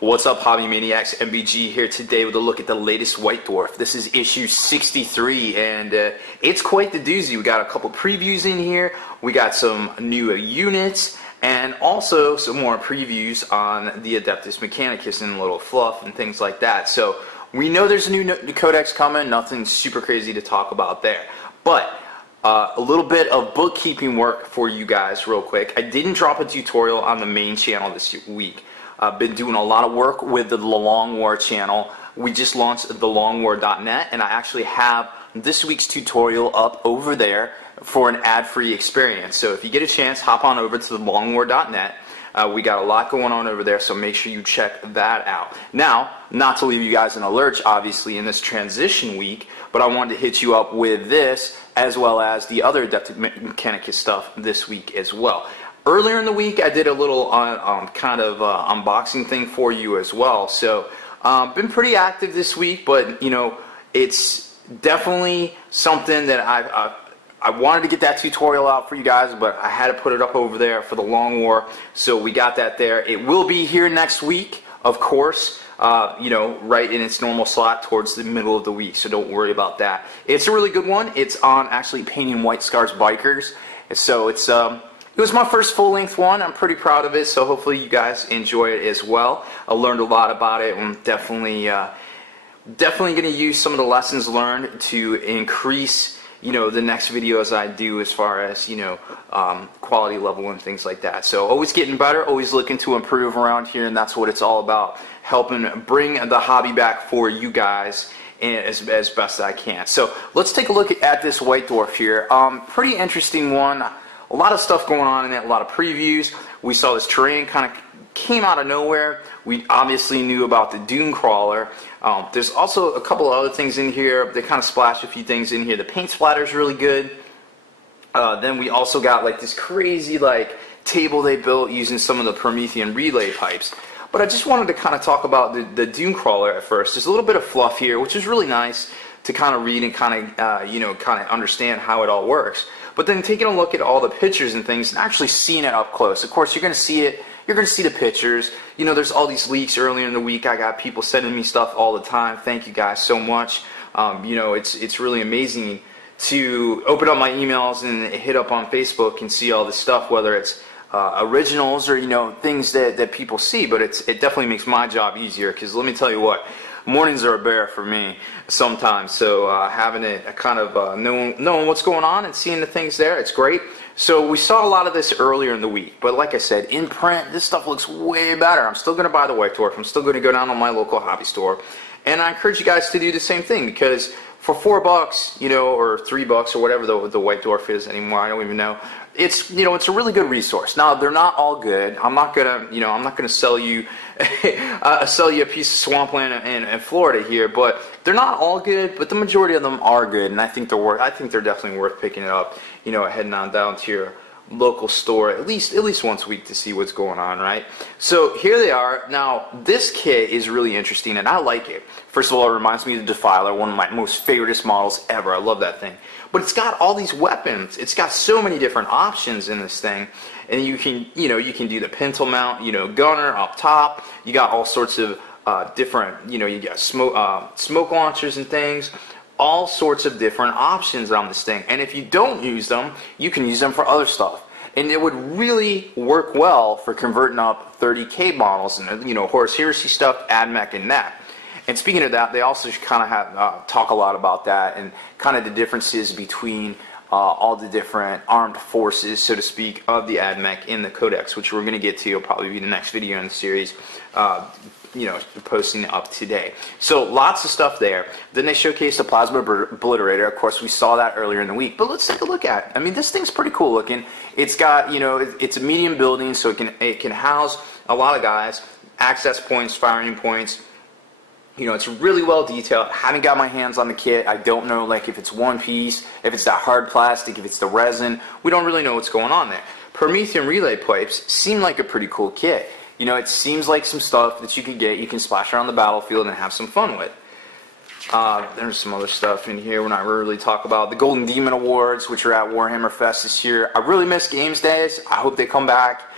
What's up, Hobby Maniacs? MBG here today with a look at the latest White Dwarf. This is issue 63, and it's quite the doozy. We got a couple previews in here, we got some new units, and also some more previews on the Adeptus Mechanicus and a little fluff and things like that. So we know there's a new codex coming, nothing super crazy to talk about there. But a little bit of bookkeeping work for you guys real quick. I didn't drop a tutorial on the main channel this week. I've been doing a lot of work with the Long War channel. We just launched thelongwar.net, and I actually have this week's tutorial up over there for an ad-free experience. So if you get a chance, hop on over to thelongwar.net. We got a lot going on over there, so make sure you check that out. Now, not to leave you guys in a lurch, obviously, in this transition week, but I wanted to hit you up with this as well as the other Adeptus Mechanicus stuff this week as well. Earlier in the week, I did a little kind of unboxing thing for you as well. So, been pretty active this week, but you know, it's definitely something that I wanted to get that tutorial out for you guys, but I had to put it up over there for the Long War, so we got that there. It will be here next week, of course, you know, right in its normal slot towards the middle of the week, so don't worry about that. It's a really good one. It's on actually Painting White Scars Bikers, so it's it was my first full-length one. I'm pretty proud of it, so hopefully you guys enjoy it as well. I learned a lot about it, and definitely going to use some of the lessons learned to increase, you know, the next videos I do as far as, you know, quality level and things like that. So always getting better, always looking to improve around here, and that's what it's all about, helping bring the hobby back for you guys as best I can. So let's take a look at this White Dwarf here. Pretty interesting one. A lot of stuff going on in it, a lot of previews. We saw this terrain kind of came out of nowhere. We obviously knew about the Dune Crawler. There's also a couple of other things in here. They kind of splash a few things in here. The paint splatter is really good. Then we also got like this crazy like table they built using some of the Promethean relay pipes. But I just wanted to kind of talk about the Dune Crawler at first. There's a little bit of fluff here, which is really nice to kind of read and kind of you know, kind of understand how it all works. But then taking a look at all the pictures and things and actually seeing it up close. Of course, you're going to see it. You're going to see the pictures. You know, there's all these leaks earlier in the week. I got people sending me stuff all the time. Thank you guys so much. You know, it's really amazing to open up my emails and hit up on Facebook and see all this stuff, whether it's originals or, you know, things that people see. But it definitely makes my job easier, because let me tell you what, mornings are a bear for me sometimes. So having it kind of knowing what's going on and seeing the things there, it's great. So we saw a lot of this earlier in the week, but like I said, in print, this stuff looks way better. I'm still going to buy the White Dwarf. I'm still going to go down on my local hobby store, and I encourage you guys to do the same thing, because for $4, you know, or $3 or whatever the White Dwarf is anymore, I don't even know. It's, you know, it's a really good resource. Now, they're not all good. I'm not gonna, you know, I'm not gonna sell you a piece of swampland in Florida here, but they're not all good. But the majority of them are good, and I think they're definitely worth picking it up. You know, heading on down to your local store at least once a week to see what's going on, right? So here they are. Now, this kit is really interesting, and I like it. First of all, it reminds me of the Defiler, one of my most favoriteest models ever. I love that thing. But it's got all these weapons. It's got so many different options in this thing, and you can do the pintle mount, you know, gunner up top. You got all sorts of different, you know, you got smoke launchers and things. All sorts of different options on this thing, and if you don't use them, you can use them for other stuff, and it would really work well for converting up 30K models and, you know, Horus Heresy stuff, AdMech, and that. And speaking of that, they also kind of have talk a lot about that and kind of the differences between all the different armed forces, so to speak, of the AdMech in the Codex, which we're going to get to. It'll probably be the next video in the series. You know, posting up today. So lots of stuff there. Then they showcased the Plasma Obliterator. Of course, we saw that earlier in the week. But let's take a look at it. I mean, this thing's pretty cool looking. It's got, you know, it's a medium building, so it can house a lot of guys, access points, firing points. You know, it's really well detailed. I haven't got my hands on the kit. I don't know, like, if it's one piece, if it's that hard plastic, if it's the resin. We don't really know what's going on there. Promethean relay pipes seem like a pretty cool kit. You know, it seems like some stuff that you can get, you can splash around the battlefield and have some fun with. There's some other stuff in here we're not really talking about. The Golden Demon Awards, which are at Warhammer Fest this year. I really miss Games Days. I hope they come back.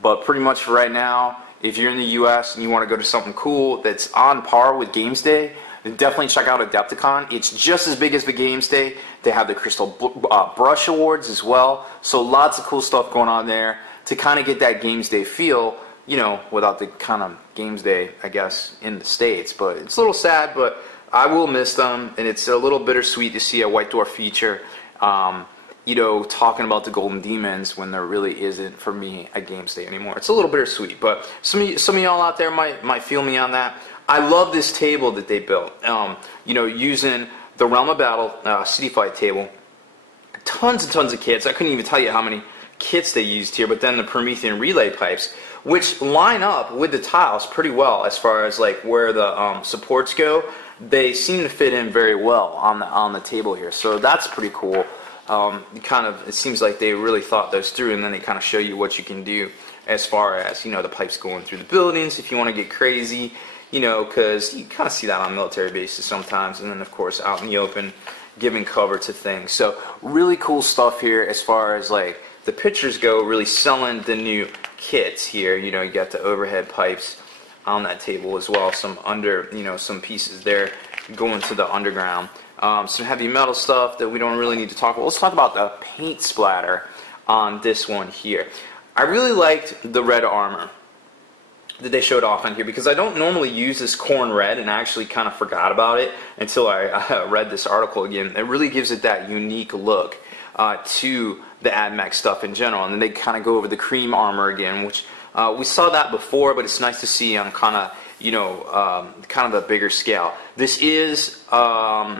But pretty much for right now, if you're in the US and you want to go to something cool that's on par with Games Day, then definitely check out Adepticon. It's just as big as the Games Day. They have the Crystal Brush Awards as well, so lots of cool stuff going on there to kind of get that Games Day feel, you know, without the kind of Games Day, I guess, in the States. But it's a little sad, but I will miss them, and it's a little bittersweet to see a White Dwarf feature, you know, talking about the Golden Demons when there really isn't, for me, a Games Day anymore. It's a little bittersweet, but some of y'all out there might feel me on that. I love this table that they built, you know, using the Realm of Battle City Fight table. Tons and tons of kits. I couldn't even tell you how many kits they used here, but then the Promethean relay pipes, which line up with the tiles pretty well as far as like where the supports go. They seem to fit in very well on the table here, so that's pretty cool. It seems like they really thought those through, and then they kind of show you what you can do as far as, you know, the pipes going through the buildings if you want to get crazy, you know, because you kind of see that on military bases sometimes, and then of course out in the open giving cover to things. So really cool stuff here as far as like the pictures go, really selling the new kits here. You know, you got the overhead pipes on that table as well, some some pieces there going to the underground. Some heavy metal stuff that we don't really need to talk about. Let's talk about the paint splatter on this one here. I really liked the red armor that they showed off on here, because I don't normally use this corn red, and I actually kind of forgot about it until I read this article again. It really gives it that unique look to the AdMech stuff in general, and then they kind of go over the cream armor again, which we saw that before, but it's nice to see on kind of, you know, kind of a bigger scale. This is a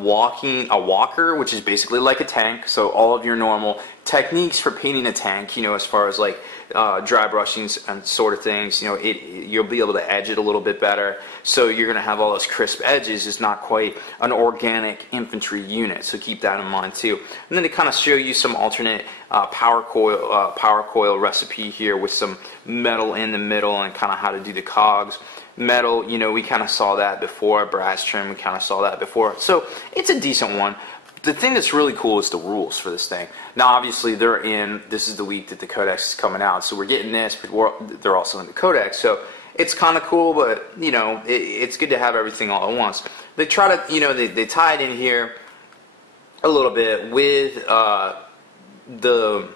walker, which is basically like a tank. So all of your normal techniques for painting a tank, you know, as far as like dry brushings and sort of things, you know, you'll be able to edge it a little bit better. So you're going to have all those crisp edges. It's not quite an organic infantry unit, so keep that in mind too. And then they kind of show you some alternate power coil recipe here with some metal in the middle and kind of how to do the cogs. Metal, you know, we kind of saw that before. Brass trim, we kind of saw that before. So it's a decent one. The thing that's really cool is the rules for this thing. Now, obviously, this is the week that the Codex is coming out, so we're getting this, but they're also in the Codex. So it's kind of cool, but, you know, it's good to have everything all at once. They try to, you know, they tie it in here a little bit with the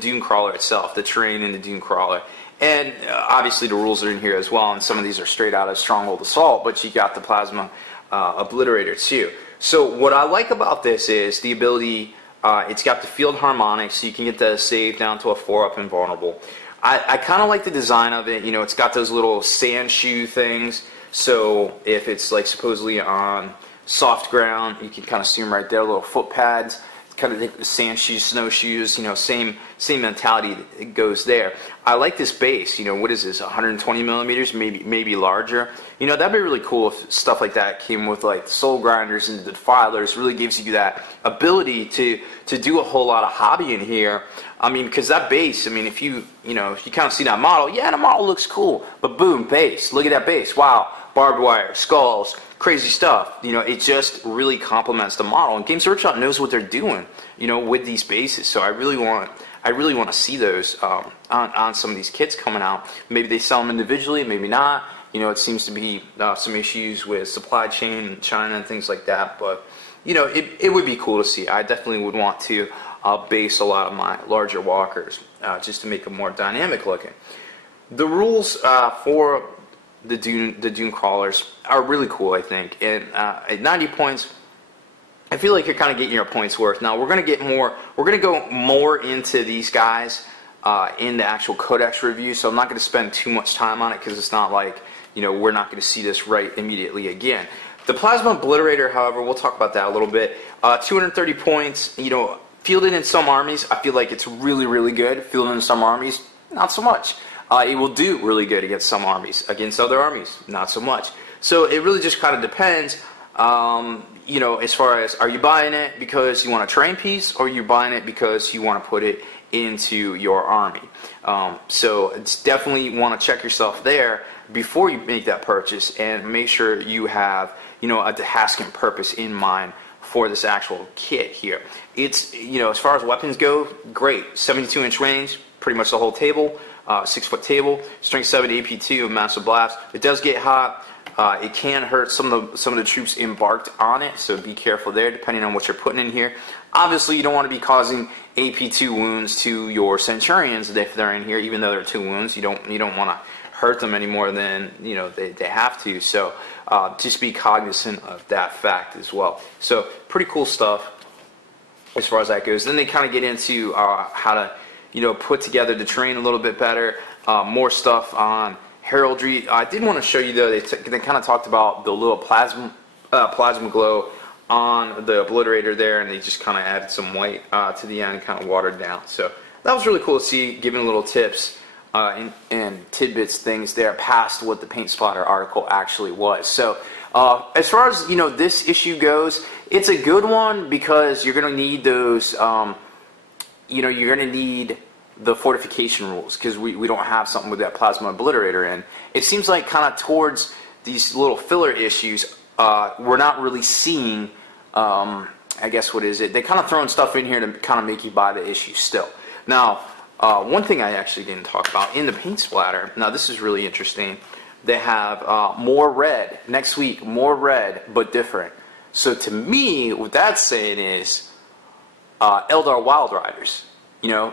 Dune Crawler itself, the terrain in the Dune Crawler. And obviously the rules are in here as well, and some of these are straight out of Stronghold Assault, but you got the Plasma Obliterator too. So what I like about this is the ability, it's got the field harmonics, so you can get the save down to a 4-up invulnerable. I kind of like the design of it. You know, it's got those little sand shoe things, so if it's like supposedly on soft ground, you can kind of see them right there, little foot pads. Kind of sand shoes, snowshoes, you know, same mentality that goes there. I like this base. You know, what is this? 120 millimeters, maybe larger. You know, that'd be really cool if stuff like that came with like the soul grinders and the defilers. Really gives you that ability to do a whole lot of hobby in here. I mean, because that base. I mean, if you kind of see that model, yeah, the model looks cool, but boom, base. Look at that base. Wow, barbed wire, skulls. Crazy stuff. You know, it just really complements the model, and Games Workshop knows what they're doing, you know, with these bases. So I really want to see those on some of these kits coming out. Maybe they sell them individually, maybe not. You know, it seems to be some issues with supply chain in China and things like that. But you know, it would be cool to see. I definitely would want to base a lot of my larger walkers just to make them more dynamic looking. The rules for the Dune Crawlers are really cool, I think. And at 90 points, I feel like you're kind of getting your points worth. Now we're going to go more into these guys in the actual Codex review, so I'm not going to spend too much time on it, because it's not like, you know, we're not going to see this right immediately again. The Plasma Obliterator, however, we'll talk about that a little bit. 230 points, you know, fielded in some armies, I feel like it's really, really good. Fielded in some armies, not so much. It will do really good against some armies. Against other armies, not so much. So it really just kind of depends, you know, as far as, are you buying it because you want a terrain piece, or are you buying it because you want to put it into your army? So it's definitely want to check yourself there before you make that purchase, and make sure you have, you know, a Dehaskin purpose in mind for this actual kit here. It's, you know, as far as weapons go, great. 72-inch range, pretty much the whole table. 6-foot table, strength 7 AP2 of massive blast. It does get hot. It can hurt some of the troops embarked on it, so be careful there depending on what you're putting in here. Obviously, you don't want to be causing AP2 wounds to your Centurions if they're in here, even though they're 2 wounds. You don't want to hurt them any more than they have to. So just be cognizant of that fact as well. So pretty cool stuff as far as that goes. Then they kind of get into how to put together the terrain a little bit better. More stuff on heraldry. I did want to show you though. They kind of talked about the little plasma glow on the obliterator there, and they just kind of added some white to the end, kind of watered down. So that was really cool to see, giving little tips and tidbits, things there past what the paint splatter article actually was. So as far as this issue goes, it's a good one because you're going to need those. You're going to need the fortification rules because we don't have something with that plasma obliterator in. It seems like kind of towards these little filler issues, we're not really seeing, I guess, what is it? They're kind of throwing stuff in here to kind of make you buy the issue still. Now, one thing I actually didn't talk about in the paint splatter, now this is really interesting, they have more red. Next week, more red, but different. So to me, what that's saying is Eldar Wild Riders,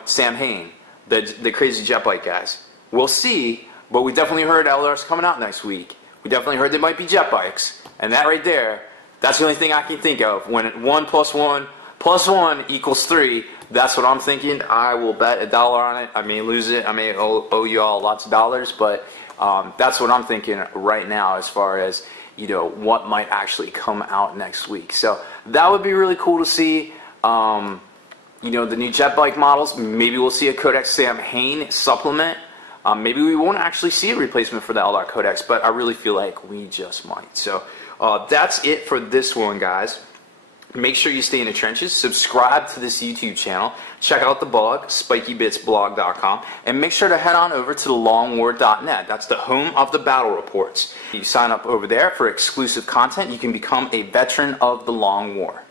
Sam Hain, the crazy jet bike guys. We'll see, but we definitely heard Eldar's coming out next week. We definitely heard there might be jet bikes. And that right there, that's the only thing I can think of. When 1 + 1 + 1 = 3, that's what I'm thinking. I will bet $1 on it. I may lose it. I may owe you all lots of dollars, but that's what I'm thinking right now as far as what might actually come out next week. So that would be really cool to see. The new jet bike models. Maybe we'll see a Codex Sam Hain supplement. Maybe we won't actually see a replacement for the Eldar Codex, but I really feel like we just might. So that's it for this one, guys. Make sure you stay in the trenches. Subscribe to this YouTube channel. Check out the blog, spikybitsblog.com, and make sure to head on over to thelongwar.net. That's the home of the battle reports. You sign up over there for exclusive content. You can become a veteran of the Long War.